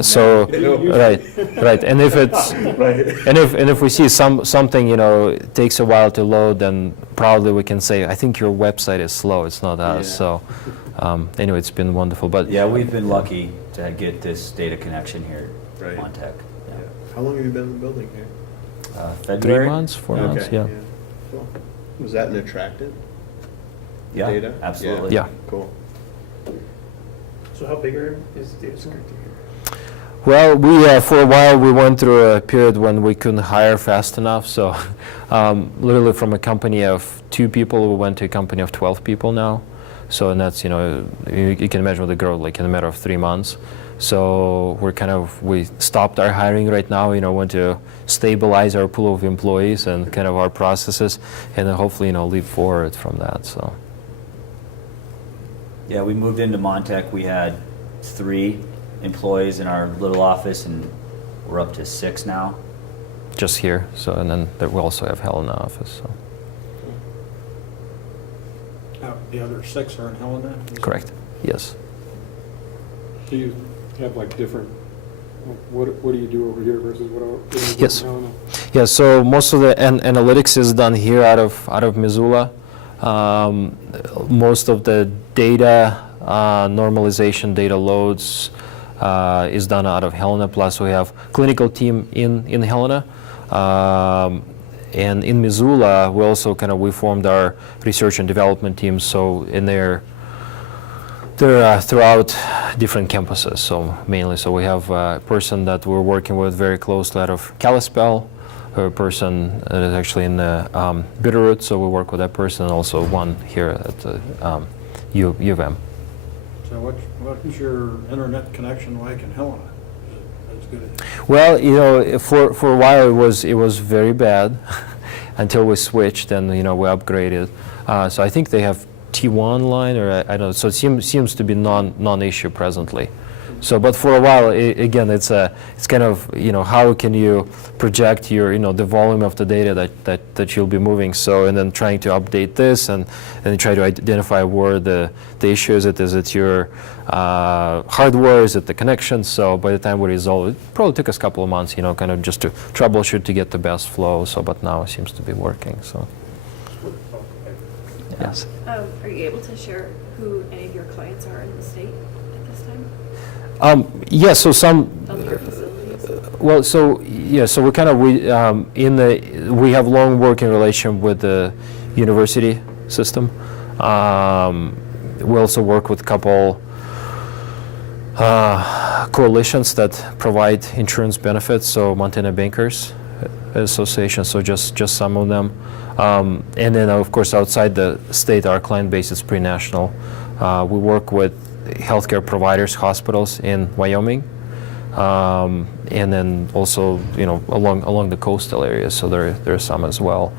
So right, and if it's and if we see something it takes a while to load, then probably we can say I think your website is slow. It's not us. Yeah. So anyway, it's been wonderful. But Yeah, we've been lucky to get this data connection here Right. at Montech. Yeah. How long have you been in the building here? February? 3 months, 4 months, Okay, yeah. Cool. Was that an attractant? Yeah, Data? absolutely. Yeah. Cool. So how big is DataSmart? Well, we for a while we went through a period when we couldn't hire fast enough. So, literally from a company of 2 people, we went to a company of 12 people now. So, and that's you can imagine the growth like in a matter of 3 months. So we stopped our hiring right now. Want to stabilize our pool of employees and kind of our processes, and then hopefully leap forward from that. So. Yeah, we moved into Montech. We had 3 employees in our little office, and we're up to 6 now. Just here. So, and then we also have Helena office. So. The other 6 are in Helena? Correct. Yes. Do you have like different, what do you do over here versus what do you do Yes. in Helena? Yeah, so most of the analytics is done here out of Missoula. Most of the data normalization, data loads is done out of Helena. Plus, we have clinical team in Helena, and in Missoula, we also we formed our research and development team. So they're throughout different campuses. So mainly, we have a person that we're working with very closely out of Kalispell, a person that is actually in the Bitterroot, so we work with that person, and also one here at U of M. So what's your internet connection like in Helena? Is it as good as? Well, for a while it was very bad until we switched and we upgraded. So I think they have T1 line, or I don't know. So it seems to be non-issue presently. So, but for a while, again, it's kind of how can you project your the volume of the data that you'll be moving. So, and then trying to update this and try to identify where the issue is. Is it your hardware? Is it the connection? So by the time we resolve it, probably took us a couple of months, kind of just to troubleshoot to get the best flow. So, but now it seems to be working. So, yes. Are you able to share who any of your clients are in the state at this time? Yes, so some. Of your facilities? Well, so yeah, so we have long working relation with the university system. We also work with a couple coalitions that provide insurance benefits. So Montana Bankers Association. So just some of them. And then, of course, outside the state, our client base is pretty national. We work with healthcare providers, hospitals in Wyoming, and then also, along the coastal areas. So there are some as well.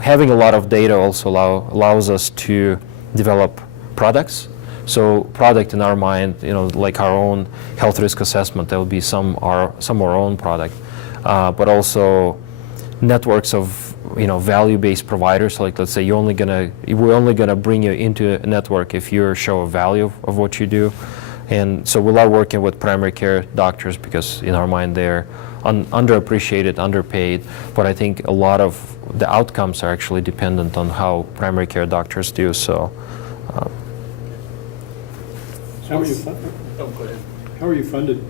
Having a lot of data also allows us to develop products. So product in our mind, like our own health risk assessment, there will be some of our own product, but also networks of value-based providers. Like, let's say we're only gonna bring you into a network if you show a value of what you do. And so we love working with primary care doctors because in our mind they're underappreciated, underpaid, but I think a lot of the outcomes are actually dependent on how primary care doctors do. So, How are you funded? How are you funded?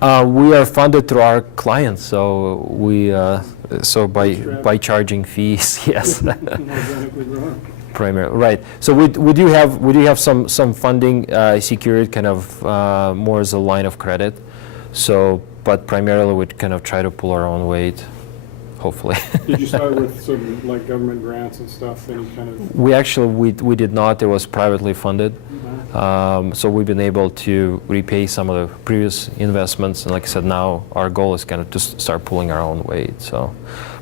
we are funded through our clients, so we by charging fees, yes. Organically growing. Primarily, right. So we do have some funding secured, kind of more as a line of credit. So, but primarily we kind of try to pull our own weight, hopefully. Did you start with some like government grants and stuff? Any kind of? We did not. It was privately funded. So we've been able to repay some of the previous investments, and like I said, now our goal is kind of to start pulling our own weight. So,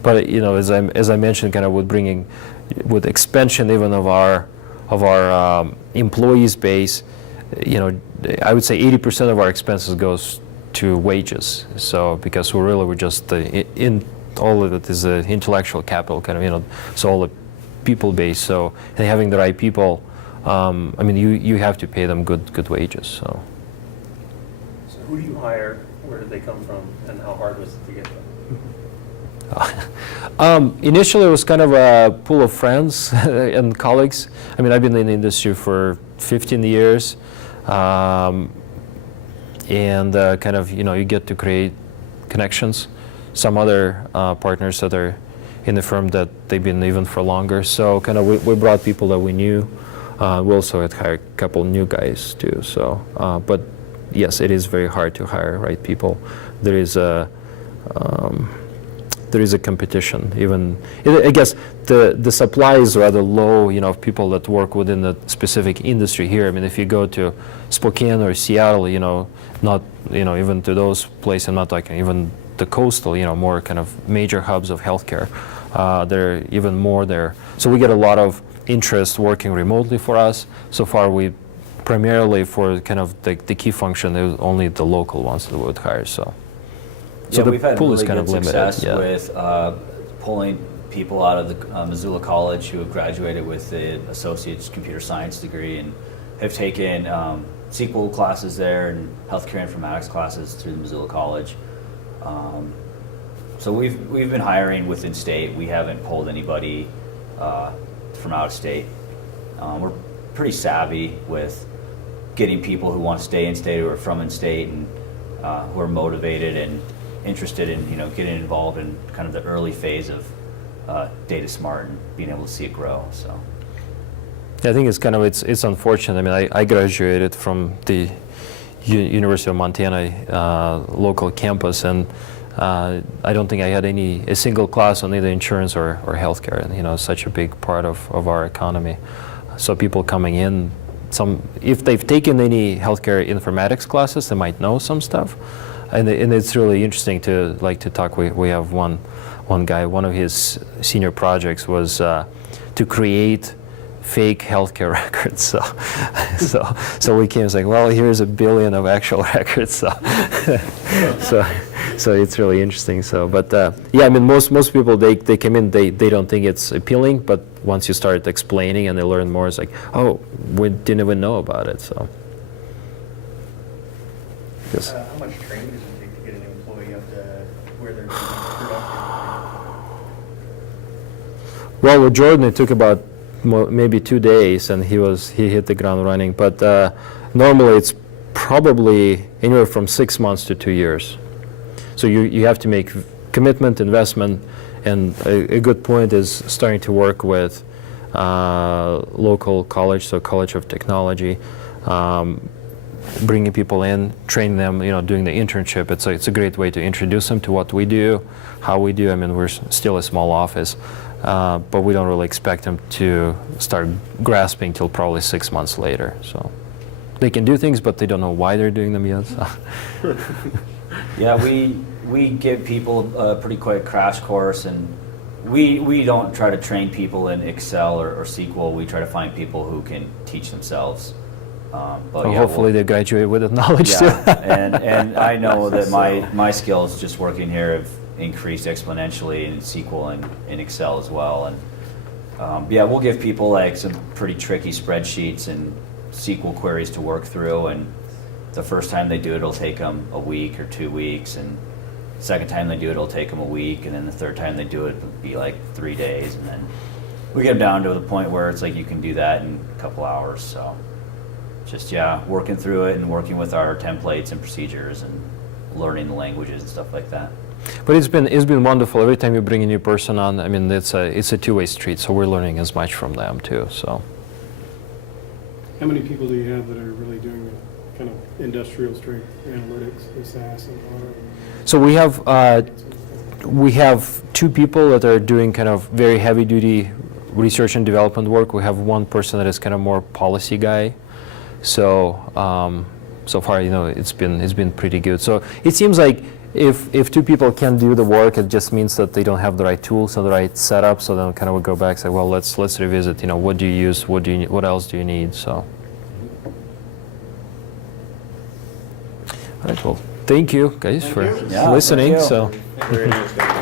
but you know, as I mentioned, kind of with expansion even of our employees base, you know, I would say 80% of our expenses goes to wages. So because we're just in all of it is intellectual capital, kind of, you know, so all the people base. So and having the right people. I mean, you have to pay them good wages. So who do you hire? Where did they come from? And how hard was it to get them? Initially, it was kind of a pool of friends and colleagues. I mean, I've been in the industry for 15 years, and kind of, you know, you get to create connections. Some other partners that are in the firm that they've been even for longer. So kind of we brought people that we knew. We also had hired a couple new guys too. So, but yes, it is very hard to hire right people. There is a competition. Even I guess the supply is rather low. You know, of people that work within the specific industry here. I mean, if you go to Spokane or Seattle, you know, not even to those places, not like even the coastal, you know, more kind of major hubs of healthcare. There are even more there. So we get a lot of interest working remotely for us. So far, we primarily for kind of the key function, it was only the local ones that we would hire. So Yeah, the we've had pool really is kind good of limited. success Yeah. with pulling people out of the Missoula College who have graduated with the associate's computer science degree and have taken SQL classes there and healthcare informatics classes through the Missoula College. So we've been hiring within state. We haven't pulled anybody from out of state. We're pretty savvy with getting people who want to stay in state, who are from in state, and who are motivated and interested in, you know, getting involved in kind of the early phase of Data Smart and being able to see it grow. So I think it's kind of it's unfortunate. I mean, I graduated from the University of Montana local campus, and I don't think I had a single class on either insurance or healthcare. And you know, such a big part of our economy. So people coming in, if they've taken any healthcare informatics classes, they might know some stuff, and it's really interesting to talk. We have one guy. One of his senior projects was to create fake healthcare records. So we came and like, well, here's 1 billion of actual records. So it's really interesting. So, but yeah, I mean, most people they come in, they don't think it's appealing, but once you start explaining and they learn more, it's like, oh, we didn't even know about it. So. Yes. How much training does it take to get an employee up to where they're productive? Well, with Jordan, it took about maybe 2 days, and he hit the ground running. But normally, it's probably anywhere from 6 months to 2 years. So you have to make commitment, investment, and a good point is starting to work with local college, so College of Technology, bringing people in, training them, you know, doing the internship. It's a great way to introduce them to what we do, how we do. I mean, we're still a small office, but we don't really expect them to start grasping till probably 6 months later. So they can do things, but they don't know why they're doing them yet. So. yeah, we give people a pretty quick crash course, and we don't try to train people in Excel or SQL. We try to find people who can teach themselves. But yeah, hopefully they graduate with that knowledge too. and I know that my skills just working here have increased exponentially in SQL and in Excel as well. And yeah, we'll give people like some pretty tricky spreadsheets and SQL queries to work through, and the first time they do it, it'll take them a week or 2 weeks, and Second time they do it, it'll take them a week, and then the third time they do it, it'll be like 3 days, and then we get them down to the point where it's like you can do that in a couple hours. So just working through it and working with our templates and procedures and learning the languages and stuff like that. But it's been wonderful. Every time you bring a new person on, I mean, it's a two-way street. So we're learning as much from them too. So How many people do you have that are really doing the kind of industrial strength analytics, the SAS and all that? so we have 2 people that are doing kind of very heavy-duty research and development work. We have 1 person that is kind of more policy guy. So so far, it's been pretty good. So it seems like if 2 people can do the work, it just means that they don't have the right tools and the right setup. So then kind of we go back and say, well, let's revisit. What do you use? What else do you need? So. All right. Well, thank you guys for you. Yeah, listening. thank you. So. Very nice, guys.